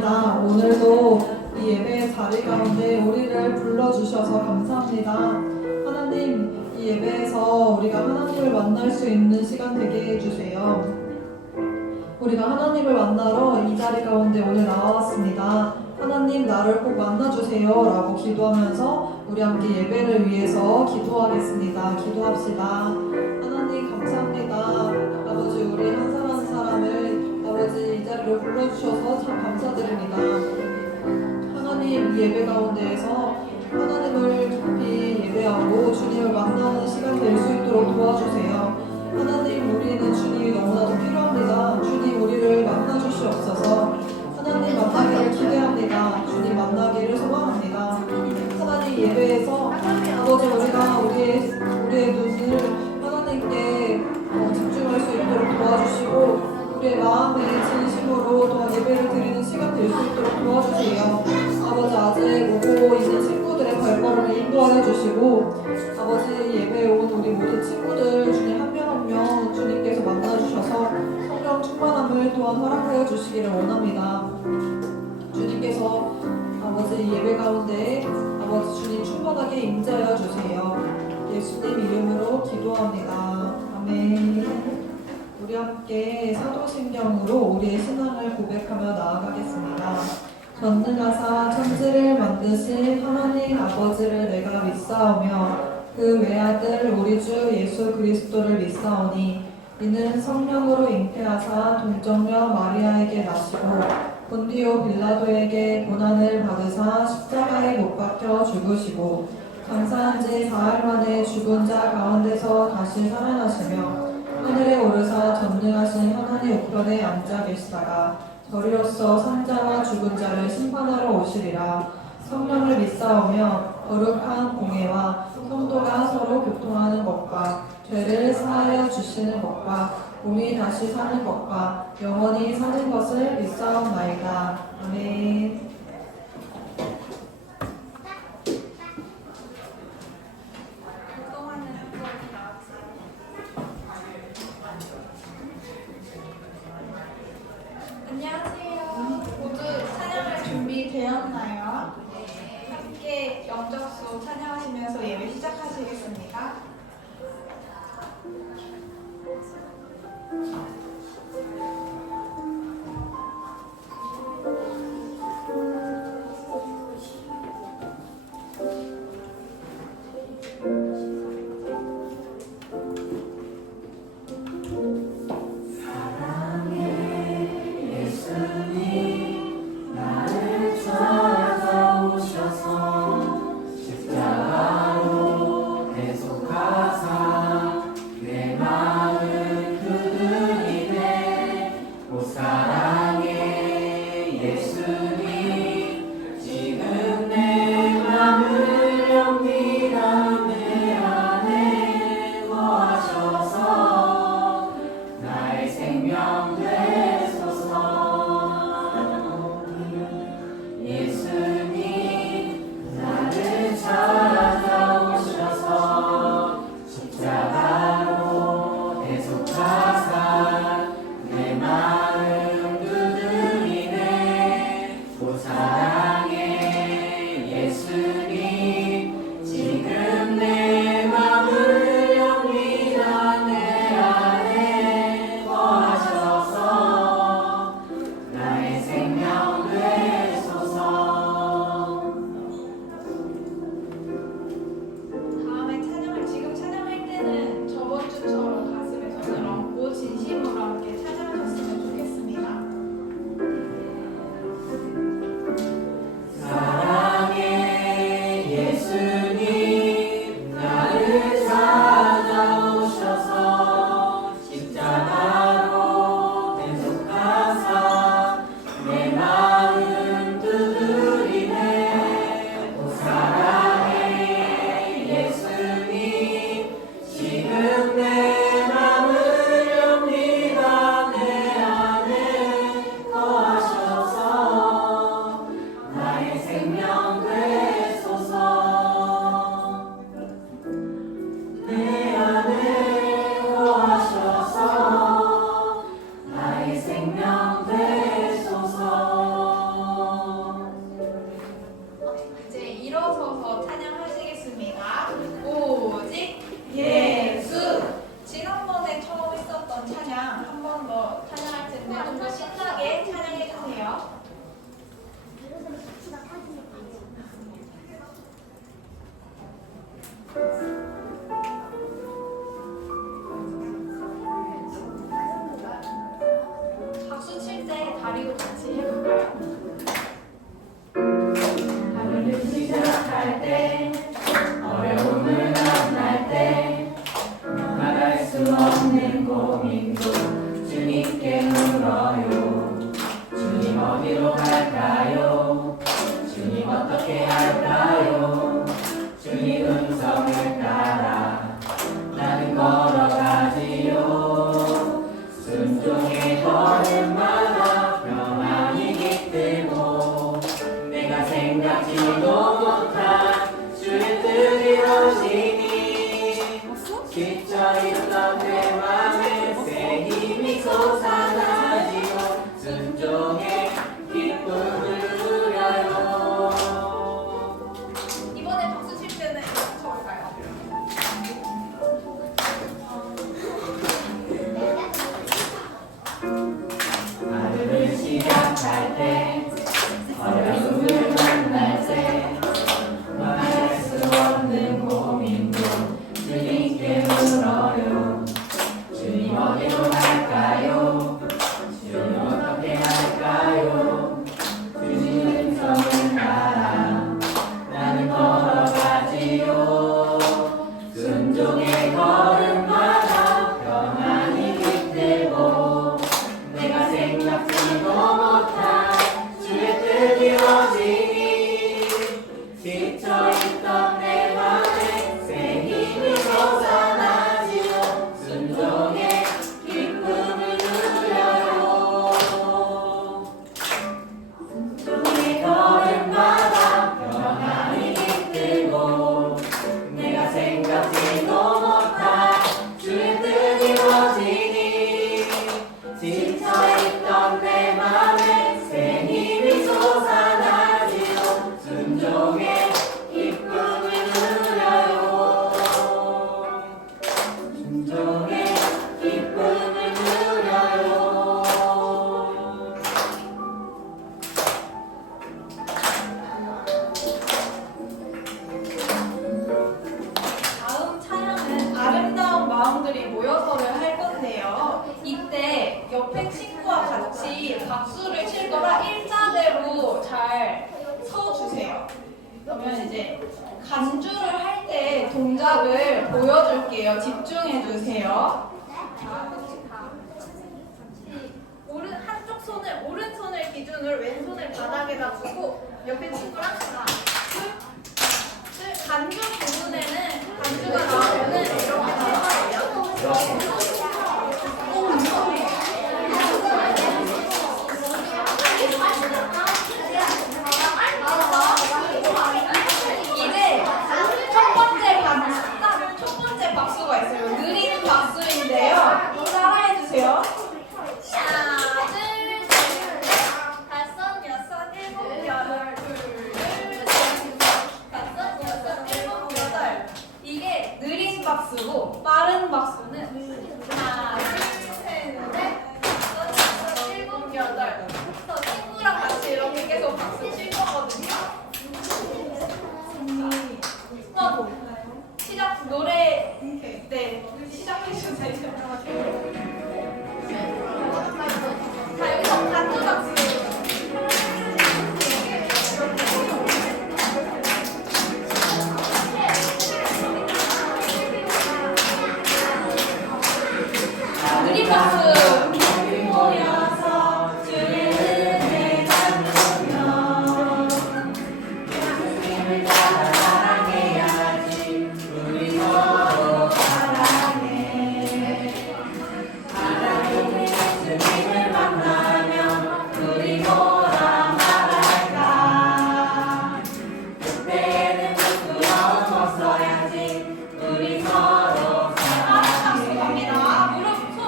감사합니다. 오늘도 이 예배의 자리 가운데 우리를 불러주셔서 감사합니다. 하나님, 이 예배에서 우리가 하나님을 만날 수 있는 시간 되게 해주세요. 우리가 하나님을 만나러 이 자리 가운데 오늘 나와왔습니다. 하나님, 나를 꼭 만나주세요 라고 기도하면서 우리 함께 예배를 위해서 기도하겠습니다. 기도합시다. 하나님 감사합니다. 아버지, 우리 한 사람 한 사람을 아버지 이 자리로 불러주셔서 참 감사드립니다. 하나님, 이 예배 가운데에서 하나님을 깊이 예배하고 주님을 만나는 시간 될 수 있도록 도와주세요. 하나님, 우리는 주님이 너무나도 필요합니다. 주님, 우리를 만나주시옵소서. 하나님 만나기를 기대합니다. 주님 만나기를 소망합니다. 하나님, 예배에서 아버지, 우리가 우리의 눈을 하나님께 집중할 수 있도록 도와주시고 우리의 마음에 진심으로 더 예배를 드리는 시간 될 수 있도록 도와주세요. 아버지, 아직 오고 있는 친구들의 발걸음을 인도하여 주시고 아버지, 예배에 온 우리 모든 친구들 주님 한 명 한 명 주님께서 만나주셔서 성령 충만함을 또한 허락하여 주시기를 원합니다. 주님께서 아버지 예배 가운데 아버지 주님 충만하게 임재하여 주세요. 예수님 이름으로 기도합니다. 아멘. 우리 함께 사도신경으로 우리의 신앙을 고백하며 나아가겠습니다. 전능하사 천지를 만드신 하나님 아버지를 내가 믿사오며 그 외아들 우리 주 예수 그리스도를 믿사오니 이는 성령으로 잉태하사 동정녀 마리아에게 나시고 본디오 빌라도에게 고난을 받으사 십자가에 못 박혀 죽으시고 장사한 지 사흘 만에 죽은 자 가운데서 다시 살아나시며 하늘에 오르사 전능하신 하나님 우편에 앉아 계시다가 저리로서 산자와 죽은 자를 심판하러 오시리라. 성령을 믿사오며 거룩한 공예와 성도가 서로 교통하는 것과 죄를 사하여 주시는 것과 몸이 다시 사는 것과 영원히 사는 것을 믿사옵나이다. 아멘. 안녕하세요. 모두 찬양할 준비 되었나요? 함께 영접수 찬양하시면서 예배 시작하시겠습니다. 생명 되소서. 하루를 시작할 때 어려움을 만날 때 말할 수 없는 고민도 주님께 물어요. 주님 어디로 갈까요? 주님 어떻게 할까요? 주님 음성을 따라 나는 걸어가지요. 순종의 걸음마다 평안히 깃들고 내가 생각지도 못한 주의 뜻 이루어지니 지쳐있던 내 맘에 새 힘이 솟아나지요. 순종의 기쁨을 누려요. 순종의 걸음마다 평안히 깃들고 내가 생각지도 못한 주의 뜻 이루어지니 지쳐있던 내 맘에 새 힘이 솟아나지요. 순종의 기쁨을 누려요. 순종의 기쁨을 누려요. 다음 찬양은 아름다운 마음들이 모여서를 할 건데요. 이때 옆에 친구와 같이 박수를 칠 거라 일자대로 잘 서주세요. 그러면 이제 간주를 할 때 동작을 보여줄게요. 집중해 주세요. 한쪽 손을 오른손을 기준으로 왼손을 바닥에다 두고 옆에 친구랑 하나, 둘, 간주 부분에는 간주가 나오면은 이렇게 나와요. 이제 첫 번째 박수가 있어요. 느린 박수인데요. 따라해 주세요. 하나, 둘, 셋, 넷, 다섯, 여섯, 일곱, 여덟, 둘, 셋, 다섯, 여섯, 일곱, 여덟. 이게 느린 박수고 빠른 박수는 하나, 둘, 셋, 넷, 다섯, 여섯, 일곱, 여덟. 그래서 친구랑 같이 이렇게 계속 박수 칠 거거든요. 스타트. 시작 노래 네 시작해 주세요. 자 여기서 간주 박수. 느린 박수. 모여서 주의 은혜 나누며 예수님을 따라 사랑해야지. 우리 서로 사랑해. 하나님의 예수님을 만나면 우리 뭐라 말할까? 그때는 부끄러움 없어야지. 우리 서로 박수 갑니다. 무릎 손.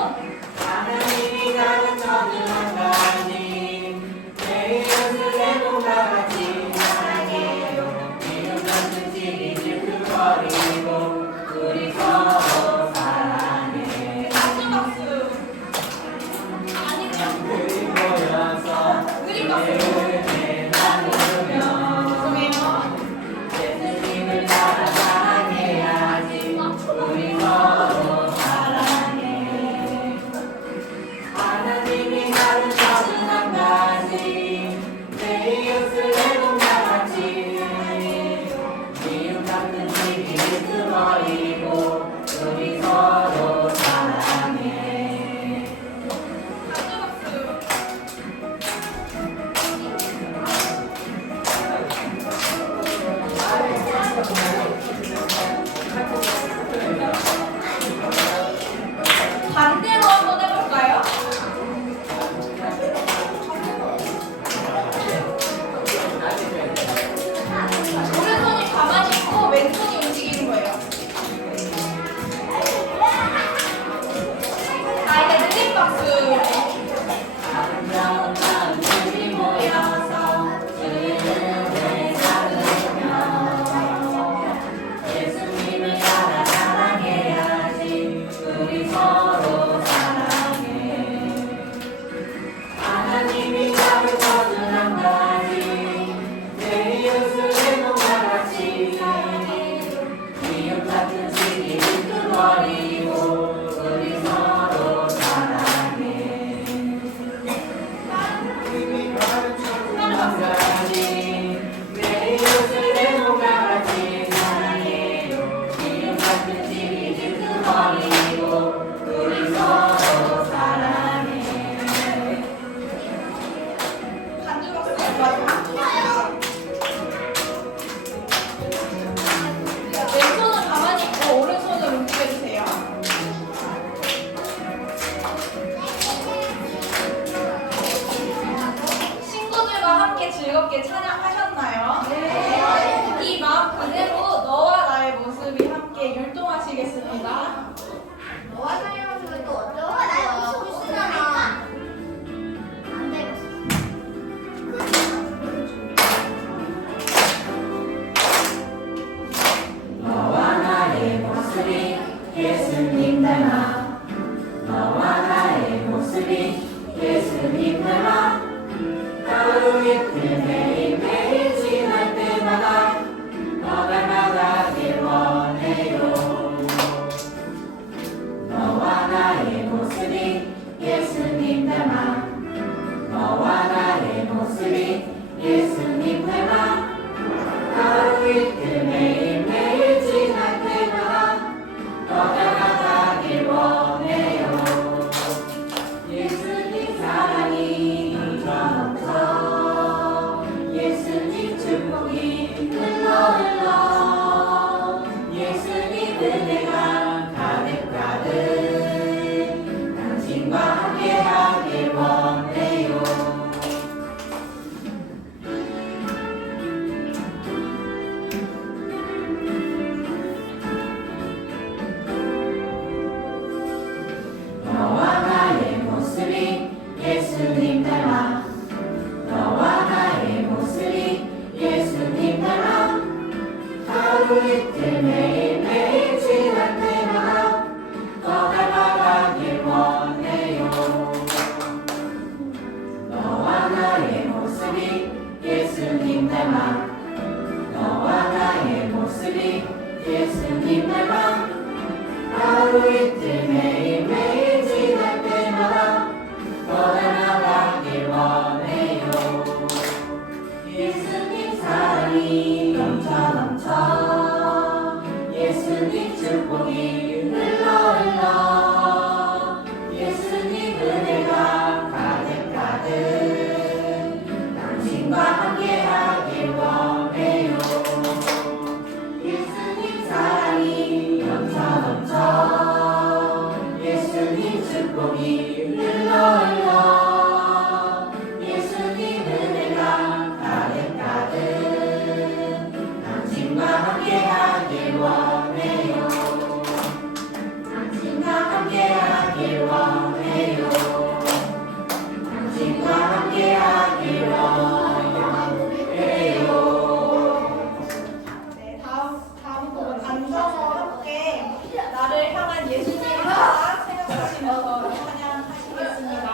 하나님이 가르쳐준 한 가지 내 이웃을 내 몸과 같이 사랑해요. 이웃 같은 지기 질투버리고 우리 서로 사랑해. 간주 박수. 아니면 우리 모여서 느린 박수. 은혜 나누며 죄송해요. 예수님을 따라 사랑해야지. 우리 서로 사랑해. 하나님이 가르쳐준 한 가지 내 이웃을 내 몸과 같이 이웃 같은 지기를 버리고 우리 서로 사랑해. 간주 박수. 하루 이틀 매일매일 지날 때마다 더 닮아가길 원해요. 너와 나의 모습이 예수님 닮아 너와 나의 모습이 예수님 닮아 하루 이틀 매일매일 지날 때마다 더 닮아가길 원해요. 예수님 사랑이 넘쳐 예수님 축복이 흘러 예수님 은혜가 가득 당신과 함께하길 원해요. 예수님 사랑이 넘쳐 예수님 축복이 흘러 예수님 은혜가 가득 당신과 함께하길 원해요. 당신과 함께하길 원해요. 당신과 함께하길 원해요. 네, 다음 곡은 앉아서 함께 나를 향한 예수님을 항상 생각하시면서 찬양하시겠습니다.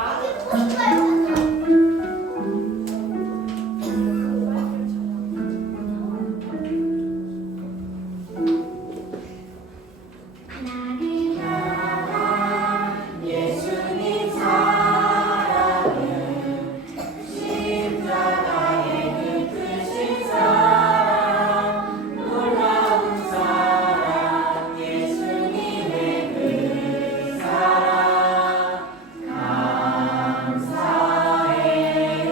나를 향한 예수님 사랑은 십자가의 그 크신 사랑 놀라운 사랑 예수님의 그 사랑 감사해요.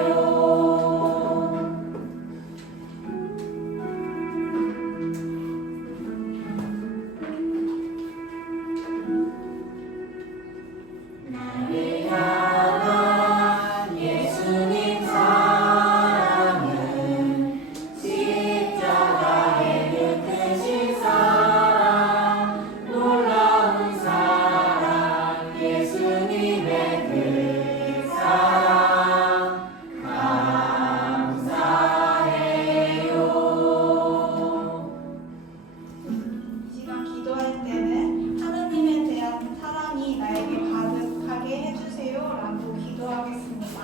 나를 향한 예수님 사랑은 십자가의 그 크신 사랑 놀라운 사랑 예수님의 그 사랑 감사해요. 이 시간 기도할 때는 하나님에 대한 사랑이 나에게 가득하게 해주세요 라고 기도하겠습니다.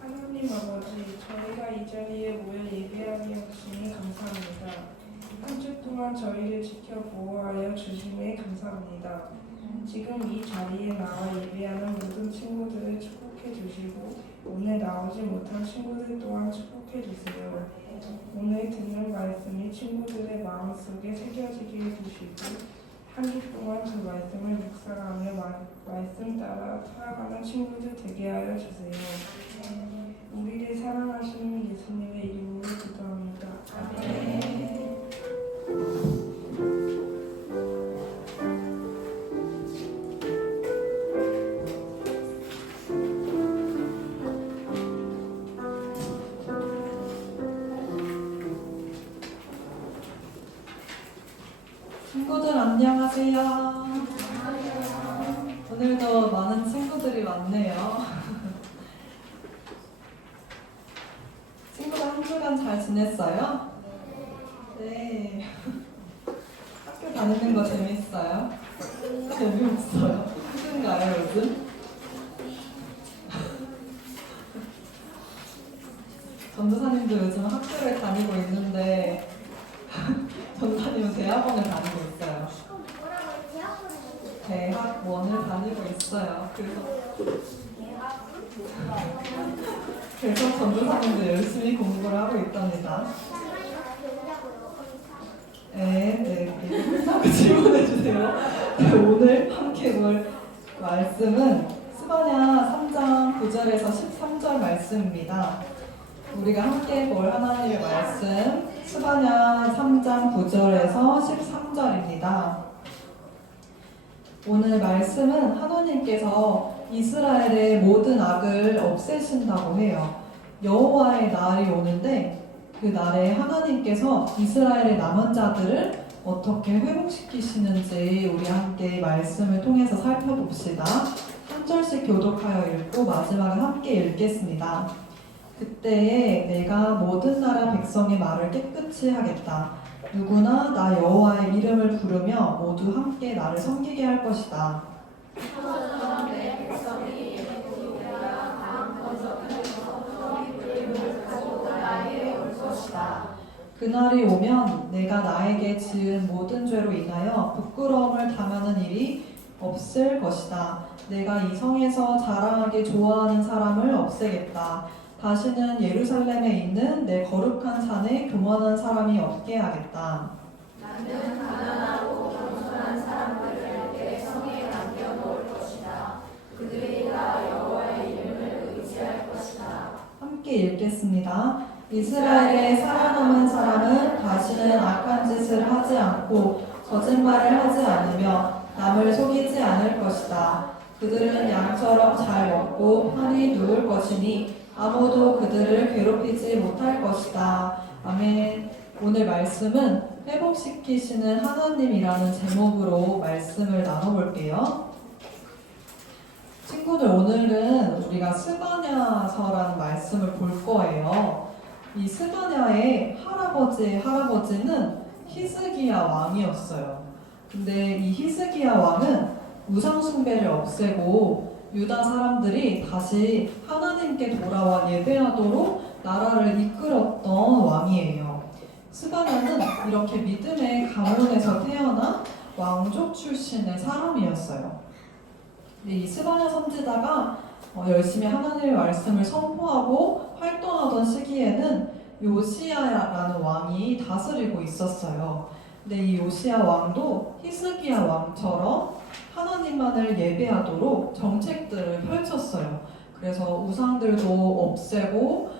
하나님 아버지, 저희가 이 자리에 모여 예배하게 하시니 감사합니다. 한 주 동안 저희를 지켜 보호하여 주심에 감사합니다. 지금 이 자리에 나와 예배하는 모든 친구들을 축복해 주시고 오늘 나오지 못한 친구들 또한 축복해 주세요. 오늘 듣는 말씀이 친구들의 마음속에 새겨지게 해주시고 한 주 동안 그 말씀을 묵상하며 말씀 따라 살아가는 친구들 되게 하여 주세요. 우리를 사랑하시는 예수님의 이름으로 기도합니다. 아멘. 친구들 안녕하세요. 오늘도 많은 친구들이 왔네요. 친구들 한 주간 잘 지냈어요? 네. 학교 다니는 거 재밌어요? 재미없어요? 힘든가요, 요즘? 전도사님도 요즘 학교를 다니고 있는데 전도사님은 대학원을 다니고 있어요. 대학원을 다니고 있어요. 그래서 전도사님도 열심히 공부를 하고 있답니다. 네, 꼭 질문해주세요. 네, 오늘 함께 볼 말씀은 스바냐 3장 9절에서 13절 말씀입니다. 우리가 함께 볼 하나님의 말씀 스바냐 3장 9절에서 13절 3절입니다. 오늘 말씀은 하나님께서 이스라엘의 모든 악을 없애신다고 해요. 여호와의 날이 오는데 그 날에 하나님께서 이스라엘의 남은 자들을 어떻게 회복시키시는지 우리 함께 말씀을 통해서 살펴봅시다. 한 절씩 교독하여 읽고 마지막에 함께 읽겠습니다. 그때에 내가 모든 나라 백성의 말을 깨끗이 하겠다. 누구나 나 여호와의 이름을 부르며 모두 함께 나를 섬기게 할 것이다. 그날이 오면 내가 나에게 지은 모든 죄로 인하여 부끄러움을 당하는 일이 없을 것이다. 내가 이 성에서 자랑하기 좋아하는 사람을 없애겠다. 다시는 예루살렘에 있는 내 거룩한 산에 교만한 사람이 없게 하겠다. 나는 가난하고 겸손한 사람들을 내 성에 남겨놓을 것이다. 그들이 나 여호와의 이름을 의지할 것이다. 함께 읽겠습니다. 이스라엘의 살아남은 사람은 다시는 악한 짓을 하지 않고 거짓말을 하지 않으며 남을 속이지 않을 것이다. 그들은 양처럼 잘 먹고 편히 누울 것이니 아무도 그들을 괴롭히지 못할 것이다. 아멘. 오늘 말씀은 회복시키시는 하나님이라는 제목으로 말씀을 나눠볼게요. 친구들, 오늘은 우리가 스바냐서라는 말씀을 볼 거예요. 이 스바냐의 할아버지는 히스기야 왕이었어요. 근데 이 히스기야 왕은 우상 숭배를 없애고 유다 사람들이 다시 하나님께 돌아와 예배하도록 나라를 이끌었던 왕이에요. 스바냐는 이렇게 믿음의 가문에서 태어난 왕족 출신의 사람이었어요. 이 스바냐 선지자가 열심히 하나님의 말씀을 선포하고 활동하던 시기에는 요시야라는 왕이 다스리고 있었어요. 근데 이 요시야 왕도 히스기야 왕처럼 하나님만을 예배하도록 정책들을 펼쳤어요. 그래서 우상들도 없애고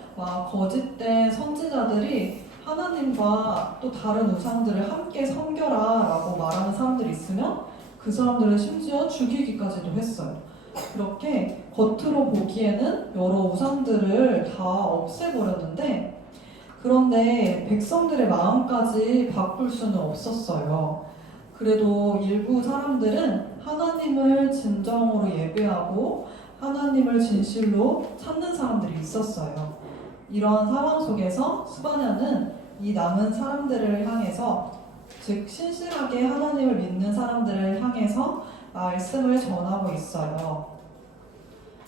거짓된 선지자들이 하나님과 또 다른 우상들을 함께 섬겨라 라고 말하는 사람들이 있으면 그 사람들을 심지어 죽이기까지도 했어요. 그렇게 겉으로 보기에는 여러 우상들을 다 없애버렸는데, 그런데 백성들의 마음까지 바꿀 수는 없었어요. 그래도 일부 사람들은 하나님을 진정으로 예배하고 하나님을 진실로 찾는 사람들이 있었어요. 이런 상황 속에서 스바냐는 이 남은 사람들을 향해서, 즉 신실하게 하나님을 믿는 사람들을 향해서 말씀을 전하고 있어요.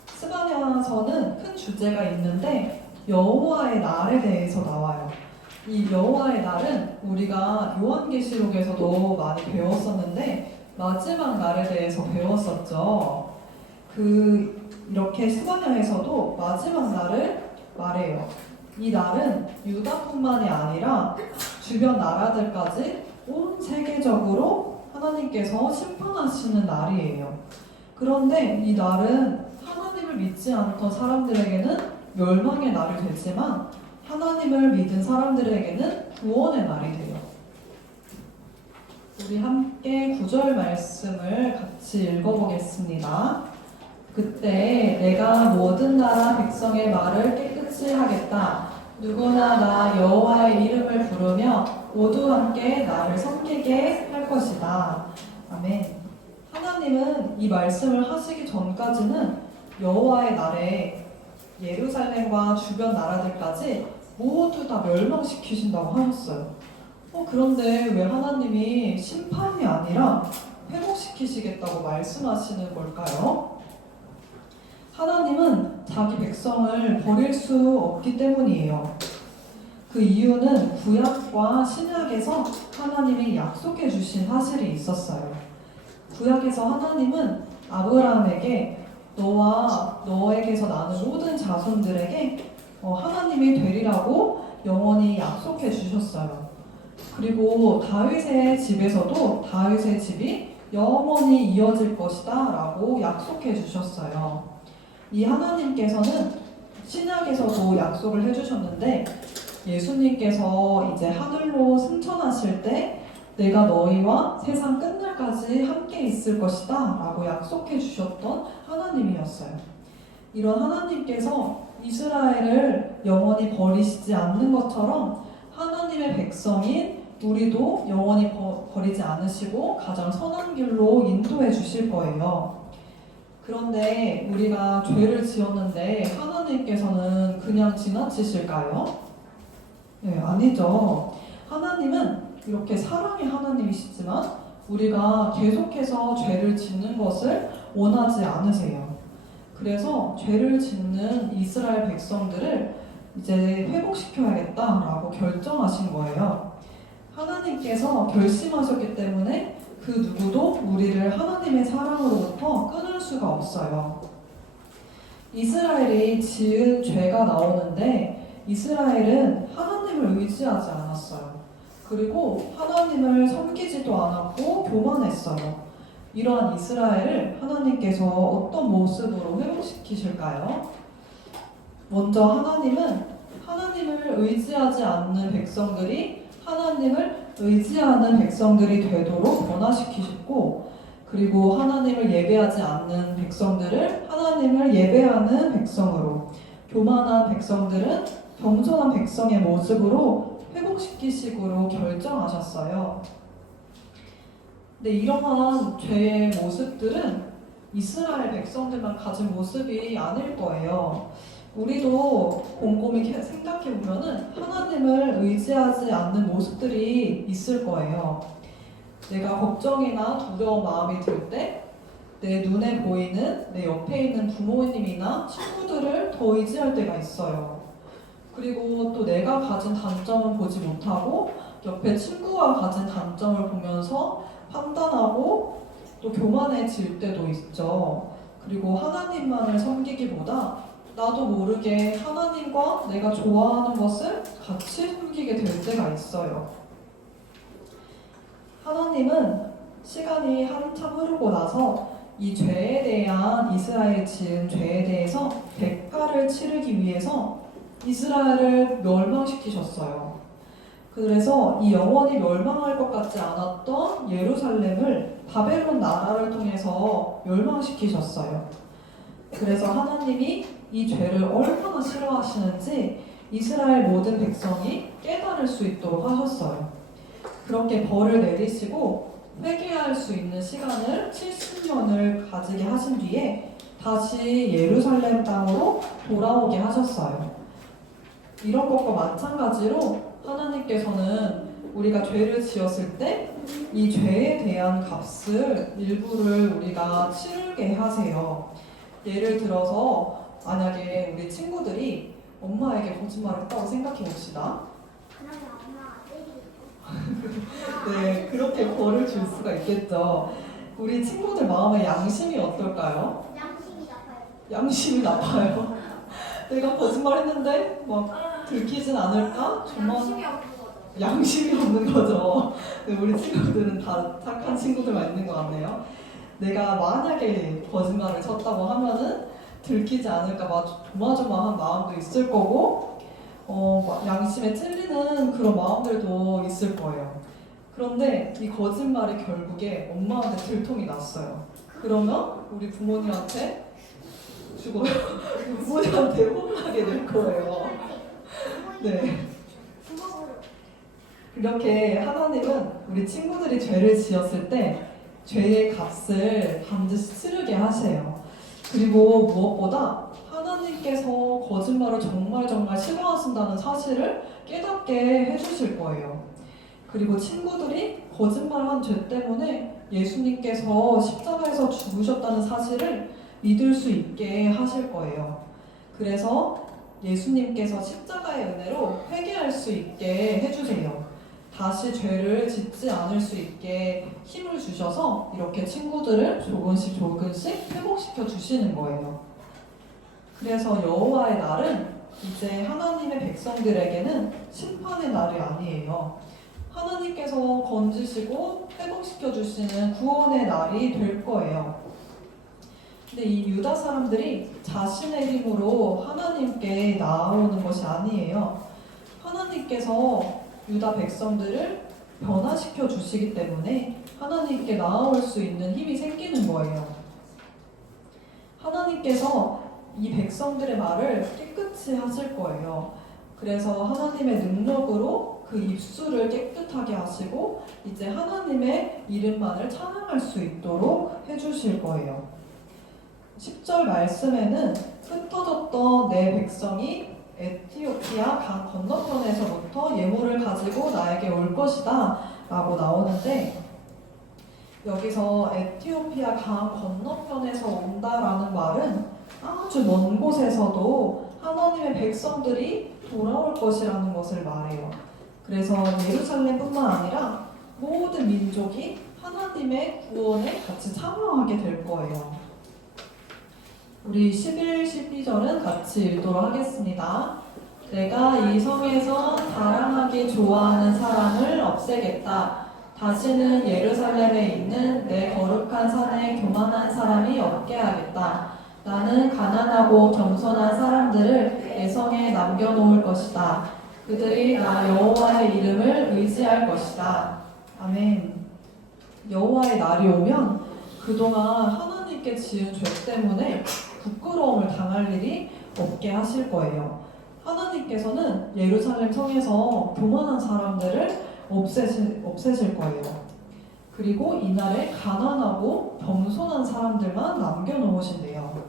스바냐서는 큰 주제가 있는데 여호와의 날에 대해서 나와요. 이 여호와의 날은 우리가 요한계시록에서도 많이 배웠었는데 마지막 날에 대해서 배웠었죠. 이렇게 스바냐에서도 마지막 날을 말해요. 이 날은 유다뿐만이 아니라 주변 나라들까지 온 세계적으로 하나님께서 심판하시는 날이에요. 그런데 이 날은 하나님을 믿지 않던 사람들에게는 멸망의 날이 되지만 하나님을 믿은 사람들에게는 구원의 날이 돼요. 우리 함께 9절 말씀을 같이 읽어보겠습니다. 그때 내가 모든 나라 백성의 말을 깨끗이 하겠다. 누구나 나 여호와의 이름을 부르며 모두 함께 나를 섬기게 할 것이다. 아멘. 하나님은 이 말씀을 하시기 전까지는 여호와의 날에 예루살렘과 주변 나라들까지 모두 다 멸망시키신다고 하셨어요. 그런데 왜 하나님이 심판이 아니라 회복시키시겠다고 말씀하시는 걸까요? 하나님은 자기 백성을 버릴 수 없기 때문이에요. 그 이유는 구약과 신약에서 하나님이 약속해 주신 사실이 있었어요. 구약에서 하나님은 아브라함에게 너와 너에게서 나는 모든 자손들에게 하나님이 되리라고 영원히 약속해 주셨어요. 그리고 다윗의 집에서도 다윗의 집이 영원히 이어질 것이다 라고 약속해 주셨어요. 이 하나님께서는 신약에서도 약속을 해주셨는데 예수님께서 이제 하늘로 승천하실 때 내가 너희와 세상 끝날까지 함께 있을 것이다 라고 약속해 주셨던 하나님이었어요. 이런 하나님께서 이스라엘을 영원히 버리시지 않는 것처럼 하나님의 백성인 우리도 영원히 버리지 않으시고 가장 선한 길로 인도해 주실 거예요. 그런데 우리가 죄를 지었는데 하나님께서는 그냥 지나치실까요? 네, 아니죠. 하나님은 이렇게 사랑의 하나님이시지만 우리가 계속해서 죄를 짓는 것을 원하지 않으세요. 그래서 죄를 짓는 이스라엘 백성들을 이제 회복시켜야겠다라고 결정하신 거예요. 하나님께서 결심하셨기 때문에 그 누구도 우리를 하나님의 사랑으로부터 끊을 수가 없어요. 이스라엘이 지은 죄가 나오는데 이스라엘은 하나님을 의지하지 않았어요. 그리고 하나님을 섬기지도 않았고 교만했어요. 이러한 이스라엘을 하나님께서 어떤 모습으로 회복시키실까요? 먼저 하나님은 하나님을 의지하지 않는 백성들이 하나님을 의지하는 백성들이 되도록 변화시키셨고, 그리고 하나님을 예배하지 않는 백성들을 하나님을 예배하는 백성으로, 교만한 백성들은 겸손한 백성의 모습으로 회복시키시기로 결정하셨어요. 근데 이러한 죄의 모습들은 이스라엘 백성들만 가진 모습이 아닐 거예요. 우리도 곰곰이 생각해 보면은 하나님을 의지하지 않는 모습들이 있을 거예요. 내가 걱정이나 두려운 마음이 들 때 내 눈에 보이는 내 옆에 있는 부모님이나 친구들을 더 의지할 때가 있어요. 그리고 또 내가 가진 단점은 보지 못하고 옆에 친구가 가진 단점을 보면서 판단하고 또 교만해질 때도 있죠. 그리고 하나님만을 섬기기보다 나도 모르게 하나님과 내가 좋아하는 것을 같이 섬기게 될 때가 있어요. 하나님은 시간이 한참 흐르고 나서 이 죄에 대한 이스라엘이 지은 죄에 대해서 대가를 치르기 위해서 이스라엘을 멸망시키셨어요. 그래서 이 영원히 멸망할 것 같지 않았던 예루살렘을 바벨론 나라를 통해서 멸망시키셨어요. 그래서 하나님이 이 죄를 얼마나 싫어하시는지 이스라엘 모든 백성이 깨달을 수 있도록 하셨어요. 그렇게 벌을 내리시고 회개할 수 있는 시간을 70년을 가지게 하신 뒤에 다시 예루살렘 땅으로 돌아오게 하셨어요. 이런 것과 마찬가지로 하나님께서는 우리가 죄를 지었을 때 이 죄에 대한 값을 일부를 우리가 치르게 하세요. 예를 들어서 만약에 우리 친구들이 엄마에게 거짓말을 했다고 생각해 봅시다. 네, 그렇게 벌을 줄 수가 있겠죠. 우리 친구들 마음의 양심이 어떨까요? 양심이 나빠요. 내가 거짓말했는데 막 들키진 않을까? 정말 양심이 없는 거죠. 우리 친구들은 다 착한 친구들만 있는 것 같네요. 내가 만약에 거짓말을 쳤다고 하면은 들키지 않을까 봐 조마조마한 마음도 있을 거고, 양심에 찔리는 그런 마음들도 있을 거예요. 그런데 이 거짓말이 결국에 엄마한테 들통이 났어요. 그러면 우리 부모님한테 죽어요. 부모님한테 혼나게 될 거예요. 네. 이렇게 하나님은 우리 친구들이 죄를 지었을 때 죄의 값을 반드시 치르게 하세요. 그리고 무엇보다 하나님께서 거짓말을 정말 싫어하신다는 사실을 깨닫게 해주실 거예요. 그리고 친구들이 거짓말한 죄 때문에 예수님께서 십자가에서 죽으셨다는 사실을 믿을 수 있게 하실 거예요. 그래서 예수님께서 십자가의 은혜로 회개할 수 있게 해주세요. 다시 죄를 짓지 않을 수 있게 힘을 주셔서 이렇게 친구들을 조금씩 회복시켜 주시는 거예요. 그래서 여호와의 날은 이제 하나님의 백성들에게는 심판의 날이 아니에요. 하나님께서 건지시고 회복시켜 주시는 구원의 날이 될 거예요. 근데 이 유다 사람들이 자신의 힘으로 하나님께 나아오는 것이 아니에요. 하나님께서 유다 백성들을 변화시켜 주시기 때문에 하나님께 나아올 수 있는 힘이 생기는 거예요. 하나님께서 이 백성들의 말을 깨끗이 하실 거예요. 그래서 하나님의 능력으로 그 입술을 깨끗하게 하시고 이제 하나님의 이름만을 찬양할 수 있도록 해주실 거예요. 10절 말씀에는 흩어졌던 내 백성이 에티오피아 강 건너편에서부터 예물을 가지고 나에게 올 것이다 라고 나오는데, 여기서 에티오피아 강 건너편에서 온다라는 말은 아주 먼 곳에서도 하나님의 백성들이 돌아올 것이라는 것을 말해요. 그래서 예루살렘뿐만 아니라 모든 민족이 하나님의 구원에 같이 참여하게 될 거예요. 우리 11, 12절은 같이 읽도록 하겠습니다. 내가 이 성에서 자랑하기 좋아하는 사람을 없애겠다. 다시는 예루살렘에 있는 내 거룩한 산에 교만한 사람이 없게 하겠다. 나는 가난하고 겸손한 사람들을 내 성에 남겨놓을 것이다. 그들이 나 여호와의 이름을 의지할 것이다. 아멘. 여호와의 날이 오면 그동안 하나님께 지은 죄 때문에 부끄러움을 당할 일이 없게 하실 거예요. 하나님께서는 예루살렘 성에서 교만한 사람들을 없애실 거예요. 그리고 이날에 가난하고 겸손한 사람들만 남겨놓으신대요.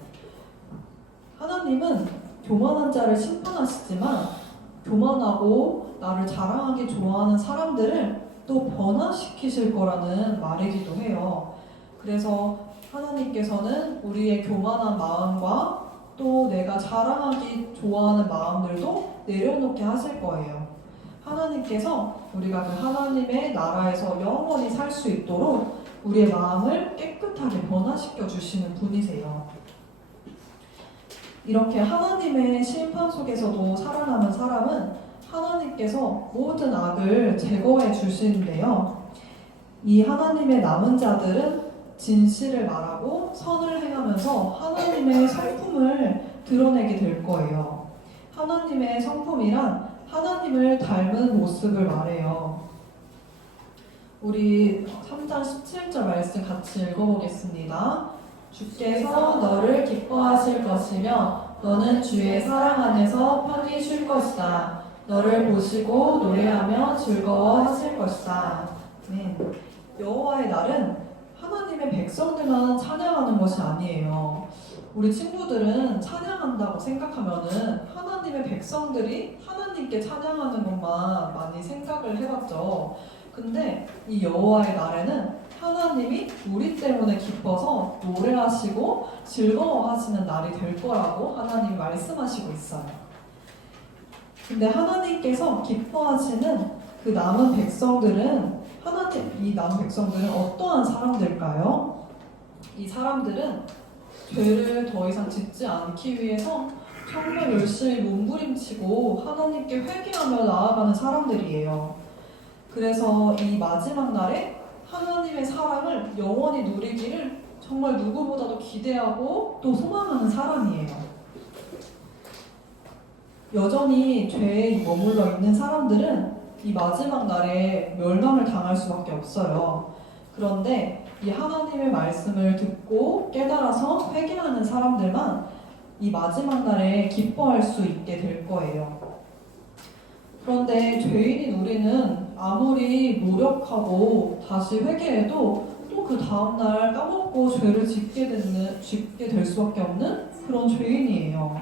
하나님은 교만한 자를 심판하시지만 교만하고 나를 자랑하기 좋아하는 사람들을 또 변화시키실 거라는 말이기도 해요. 그래서 하나님께서는 우리의 교만한 마음과 또 내가 자랑하기 좋아하는 마음들도 내려놓게 하실 거예요. 하나님께서 우리가 그 하나님의 나라에서 영원히 살 수 있도록 우리의 마음을 깨끗하게 변화시켜 주시는 분이세요. 이렇게 하나님의 심판 속에서도 살아남은 사람은 하나님께서 모든 악을 제거해 주시는데요. 이 하나님의 남은 자들은 진실을 말하고 선을 행하면서 하나님의 성품을 드러내게 될 거예요. 하나님의 성품이란 하나님을 닮은 모습을 말해요. 우리 3장 17절 말씀 같이 읽어보겠습니다. 주께서 너를 기뻐하실 것이며 너는 주의 사랑 안에서 편히 쉴 것이다. 너를 보시고 노래하며 즐거워하실 것이다. 네. 여호와의 날은 하나님의 백성들만 찬양하는 것이 아니에요. 우리 친구들은 찬양한다고 생각하면은 하나님의 백성들이 하나님께 찬양하는 것만 많이 생각을 해봤죠. 근데 이 여호와의 날에는 하나님이 우리 때문에 기뻐서 노래하시고 즐거워하시는 날이 될 거라고 하나님이 말씀하시고 있어요. 근데 하나님께서 기뻐하시는 그 남은 백성들은 이 남은 백성들은 어떠한 사람들일까요? 이 사람들은 죄를 더 이상 짓지 않기 위해서 정말 열심히 몸부림치고 하나님께 회개하며 나아가는 사람들이에요. 그래서 이 마지막 날에 하나님의 사랑을 영원히 누리기를 정말 누구보다도 기대하고 또 소망하는 사람이에요. 여전히 죄에 머물러 있는 사람들은 이 마지막 날에 멸망을 당할 수밖에 없어요. 그런데 이 하나님의 말씀을 듣고 깨달아서 회개하는 사람들만 이 마지막 날에 기뻐할 수 있게 될 거예요. 그런데 죄인인 우리는 아무리 노력하고 다시 회개해도 또 그 다음날 까먹고 죄를 짓게 될 수밖에 없는 그런 죄인이에요.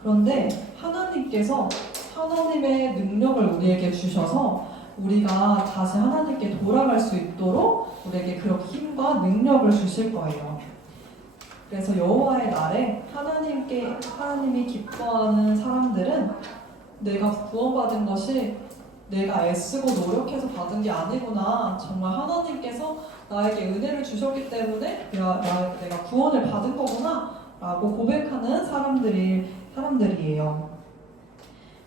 그런데 하나님께서 하나님의 능력을 우리에게 주셔서 우리가 다시 하나님께 돌아갈 수 있도록 우리에게 그런 힘과 능력을 주실 거예요. 그래서 여호와의 날에 하나님이 기뻐하는 사람들은 내가 구원받은 것이 내가 애쓰고 노력해서 받은 게 아니구나. 정말 하나님께서 나에게 은혜를 주셨기 때문에 내가 구원을 받은 거구나 라고 고백하는 사람들이에요.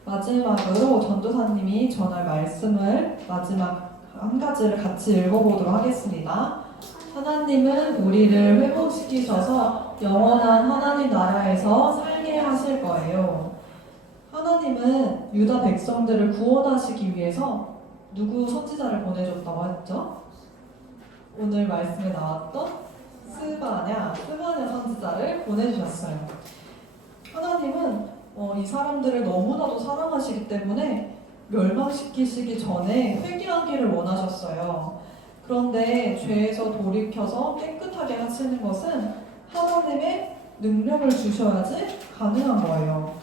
마지막으로 전도사님이 전할 말씀을 마지막 한 가지를 같이 읽어보도록 하겠습니다. 하나님은 우리를 회복시키셔서 영원한 하나님 나라에서 살게 하실 거예요. 하나님은 유다 백성들을 구원하시기 위해서 누구 선지자를 보내줬다고 했죠? 오늘 말씀에 나왔던 스바냐 선지자를 보내주셨어요. 하나님은 이 사람들을 너무나도 사랑하시기 때문에 멸망시키시기 전에 회개하기를 원하셨어요. 그런데 죄에서 돌이켜서 깨끗하게 하시는 것은 하나님의 능력을 주셔야지 가능한 거예요.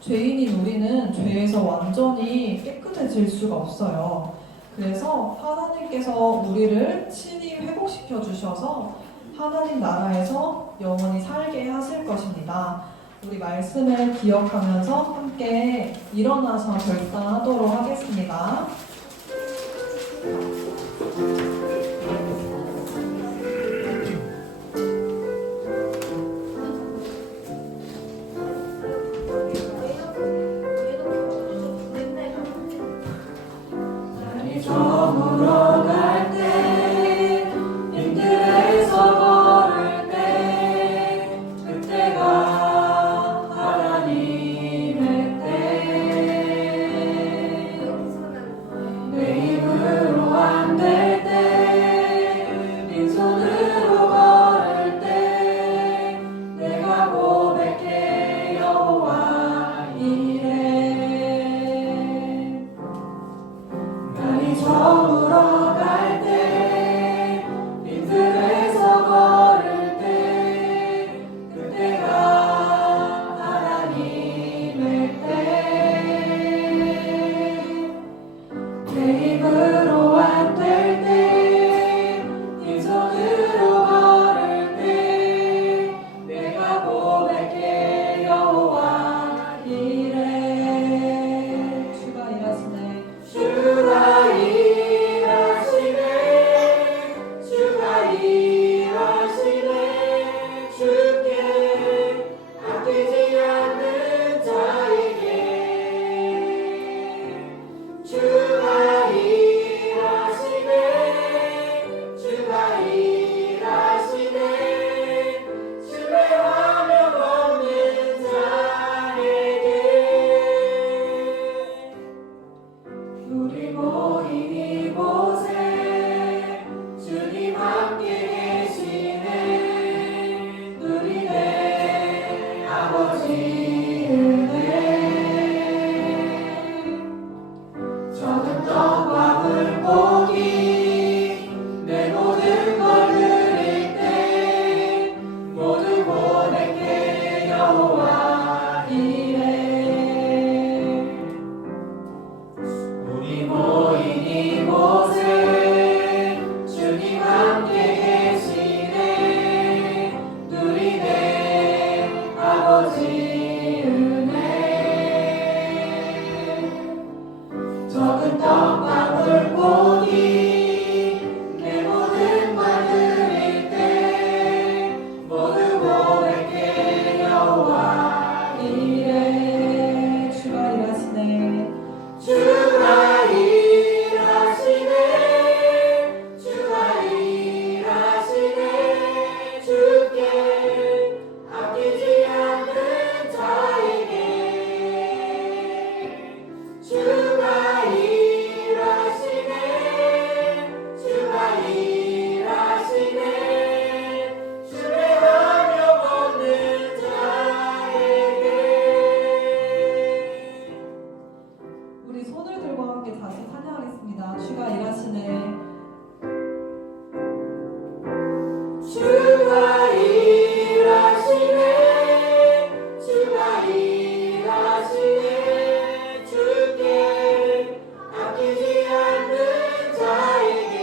죄인인 우리는 죄에서 완전히 깨끗해질 수가 없어요. 그래서 하나님께서 우리를 친히 회복시켜 주셔서 하나님 나라에서 영원히 살게 하실 것입니다. 우리 말씀을 기억하면서 함께 일어나서 결단하도록 하겠습니다. 저물어 갈 때, 힘들어서 걸을 때, 그때가 하나님의 때. 내 힘으로 안 될 때, 빈손으로 걸을 때, 내가 고백해 여호와 이래. 날이 저물어 갈 때, 빈들에서 걸을 때, 그때가 하나님의 때. 내 힘으로 안 될 때, 빈손으로 걸을 때, 내가 고백해 여호와 이래. 주가 일하시네. 주가 일하시네, 주가 일하시네, 주께 아끼지 않는 자에게. 주가 일하시네, 주가 일하시네, 신뢰하며 걷는 자에게. 우리 모인 이곳에 주님 함께 계시네. 누리네 아버지 은혜. 적은 떡과 물고기 내 모든 걸 드릴 때, 모두 고백해 여호와 이래. 우리 모인 이곳에 주님 함께 계시네. 누리네 아버지 은혜. 적은 떡과 물고기 내 모든 걸 드릴 때, 모두 고백해 여호와 이래. 주가 일하시네. 주가 일하시네, 주가 일하시네, 주께 아끼지 않는 자에게. 주가 일하시네, 주가 일하시네, 신뢰하며 걷는 자에게. 우리 손을 들고 함께 다시 찬양하겠습니다. 주가 일하시네. 주가 일하시네, 주가 일하시네, 주께 아끼지 않는 자에게.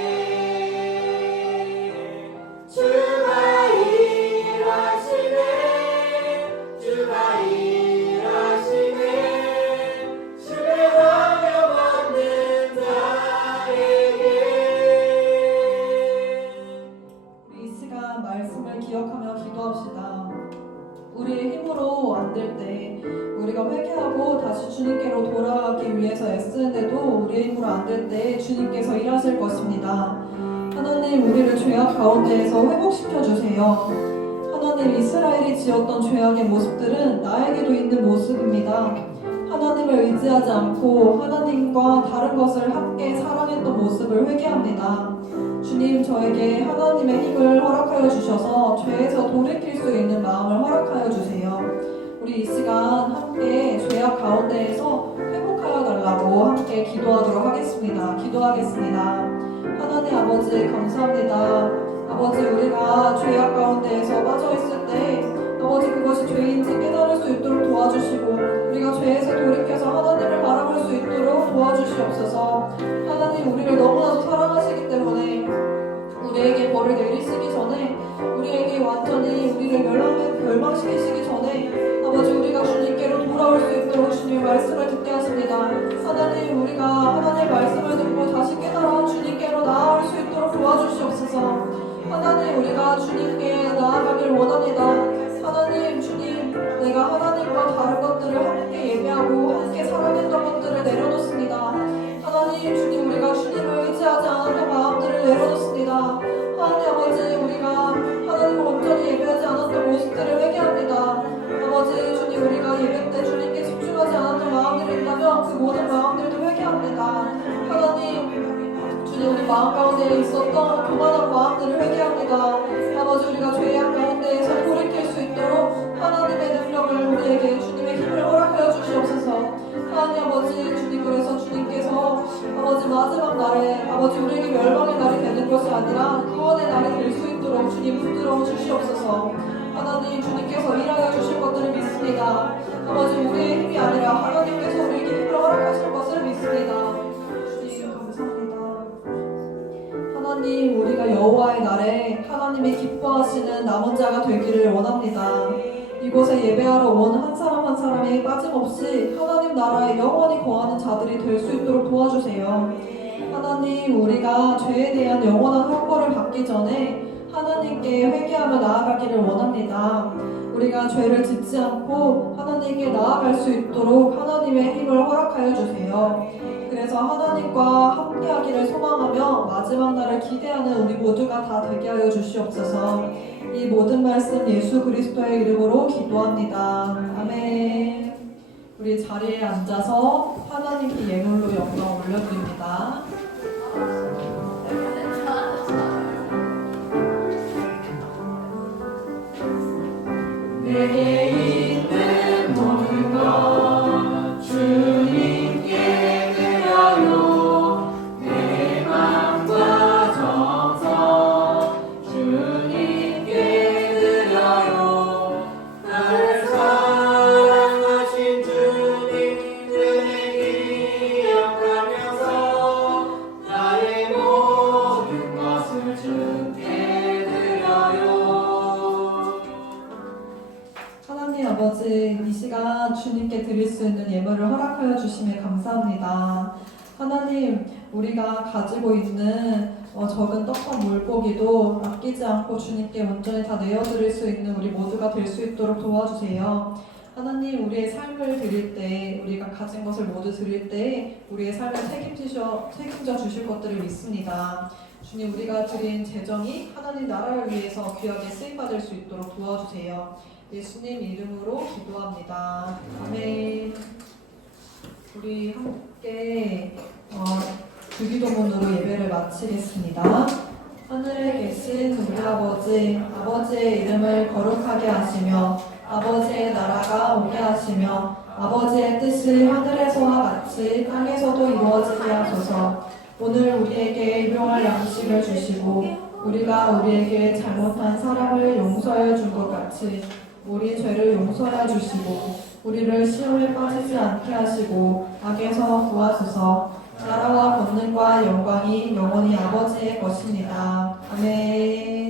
주가 일하시네, 주가 일하시네, 신뢰하며 걷는 자에게. 우리 이 시간 말씀을 기억하며 기도합시다. 우리의 힘으로 안 될 때, 우리가 회개하고 다시 주님께로 돌아가기 위해서 애쓰는데도 우리의 힘으로 안 될 때 주님께서 일하실 것입니다. 하나님, 우리를 죄악 가운데에서 회복시켜 주세요. 하나님, 이스라엘이 지었던 죄악의 모습들은 나에게도 있는 모습입니다. 하나님은 하나님을 의지하지 않고 하나님과 다른 것을 함께 사랑했던 모습을 회개합니다. 주님, 저에게 하나님의 힘을 허락하여 주셔서 죄에서 돌이킬 수 있는 마음을 허락하여 주세요. 우리 이 시간 함께 죄악 가운데에서 회복하여 달라고 함께 기도하도록 하겠습니다. 기도하겠습니다. 하나님 아버지 감사합니다. 아버지, 우리가 죄악 가운데에서 빠져있을 때 아버지 그것이 죄인지 깨달을 수 있도록 도와주시고 우리가 죄에서 돌이켜서 하나님을 바라볼 수 있도록 도와주시옵소서. 하나님, 우리를 너무나도 사랑하시기 때문에 우리에게 벌을 내리시기 전에, 우리에게 완전히 우리를 멸망시키시기 전에 아버지 우리가 주님께로 돌아올 수 있도록 주님의 말씀을 듣게 하십니다. 하나님, 우리가 하나님의 말씀을 듣고 다시 깨달아 주님께로 나아올 수 있도록 도와주시옵소서. 하나님, 우리가 주님께 나아가길 원합니다. 하나님, 주님, 내가 하나님과 다른 것들을 함께 예배하고 함께 사랑했던 것들을 내려놓습니다. 하나님, 주님, 우리가 주님을 의지하지 않았던 마음들을 내려놓습니다. 하나님 아버지, 우리가 하나님을 온전히 예배하지 않았던 모습들을 회개합니다. 아버지, 주님, 우리가 예배 때 주님께 집중하지 않았던 마음들이 있다면 그 모든 마음들도 회개합니다. 하나님, 주님, 우리 마음 가운데 있었던 교만한 마음들을 회개합니다. 아버지, 우리가 죄악 가운데에서 돌이킬 수 있도록 하나님의 능력을 우리에게 주님의 힘을 허락하여 주시옵소서. 하나님 아버지, 주님, 그래서 주님께서 아버지 마지막 날에 아버지 우리에게 멸망의 날이 되는 것이 아니라 구원의 날이 될 수 있도록 주님 붙들어 주시옵소서. 하나님, 주님께서 일하여 주실 것들을 믿습니다. 아버지, 우리의 힘이 아니라 하나님께서 우리에게 힘을 허락하실 것을 믿습니다. 주님 감사합니다. 하나님, 우리가 여호와의 날에 하나님이 기뻐하시는 남은 자가 되기를 원합니다. 이곳에 예배하러 온 한 사람 한 사람이 빠짐없이 하나님 나라에 영원히 거하는 자들이 될 수 있도록 도와주세요. 하나님, 우리가 죄에 대한 영원한 형벌을 받기 전에 하나님께 회개하며 나아가기를 원합니다. 우리가 죄를 짓지 않고 하나님께 나아갈 수 있도록 하나님의 힘을 허락하여 주세요. 그래서 하나님과 함께하기를 소망하며 마지막 날을 기대하는 우리 모두가 다 되게 하여 주시옵소서. 이 모든 말씀 예수 그리스도의 이름으로 기도합니다. 아멘. 우리 자리에 앉아서 하나님께 예물로 영광 올려드립니다. 내게 있는 모든 것 주님께 드려요. 내 맘과 정성 주님께 드려요. 나를 사랑하신 주님을 기억하면서 나의 모든 것을 주께 드려요. 하나님 아버지, 이 시간 주님께 드릴 수 있는 예물을 허락하여 주심에 감사합니다. 하나님, 우리가 가지고 있는 적은 떡과 물고기도 아끼지 않고 주님께 온전히 다 내어드릴 수 있는 우리 모두가 될 수 있도록 도와주세요. 하나님, 우리의 삶을 드릴 때, 우리가 가진 것을 모두 드릴 때 우리의 삶을 책임져 주실 것들을 믿습니다. 주님, 우리가 드린 재정이 하나님 나라를 위해서 귀하게 쓰임받을 수 있도록 도와주세요. 예수님 이름으로 기도합니다. 아멘. 우리 함께 주기도문으로 예배를 마치겠습니다. 하늘에 계신 우리 아버지, 아버지의 이름을 거룩하게 하시며 아버지의 나라가 오게 하시며 아버지의 뜻이 하늘에서와 같이 땅에서도 이루어지게 하소서. 오늘 우리에게 일용할 양식을 주시고 우리가 우리에게 잘못한 사람을 용서해 준 것 같이 우리 죄를 용서해 주시고 우리를 시험에 빠지지 않게 하시고 악에서 구하소서. 나라와 권능과 영광이 영원히 아버지의 것입니다. 아멘.